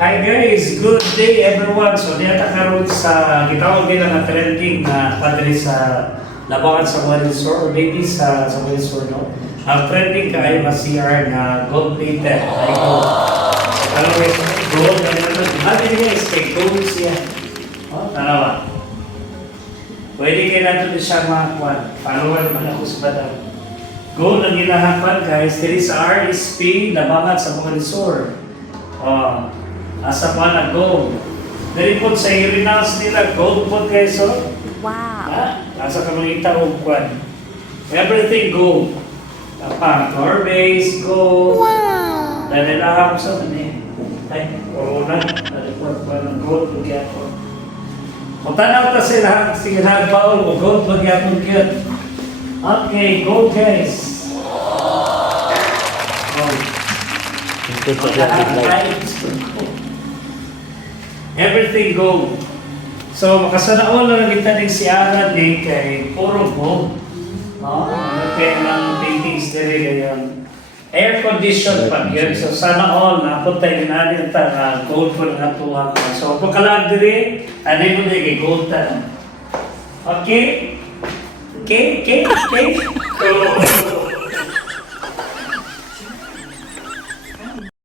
Hi guys, good day everyone. So diya ta karon sa gitawag nila nga trending na padre sa labangan sa Windsor, or maybe sa Windsor, no? Ang trending kaayo nga CR na gold plated. Ay gold. Alam mo yung gold na naman. Hali niya is kay gold siya. Oh, tanawa. Pwede kayo natin siya makakuan. Follower naman ako sa badang. Gold ang ginahapan guys. Dili sa RSP, labangan sa Windsor. Oh. Asa pa na gold. Dari po sa Irinals nila, gold po guys, oh. Wow. Ha? Asa ka makita o kwan. Everything gold. Apa, core base, gold. Wow. Dahil nilahap sa mani. Ay, corona. Dahil po ng gold, lagi ako. Kung tanaw ta sila, sige na baul o gold, lagi ako kyan. Okay, gold guys. Gold. Everything gold. So, makasanaon lang kita ng si Alan eh, kay puro gold. No? Kaya ng paintings nila ngayon. Air condition pa yun. So, sana all, napunta yung natin na gold po na natuwa ko. So, kung kalag diri, ano mo na yung gold ta. Okay? Okay? Okay? Okay? So,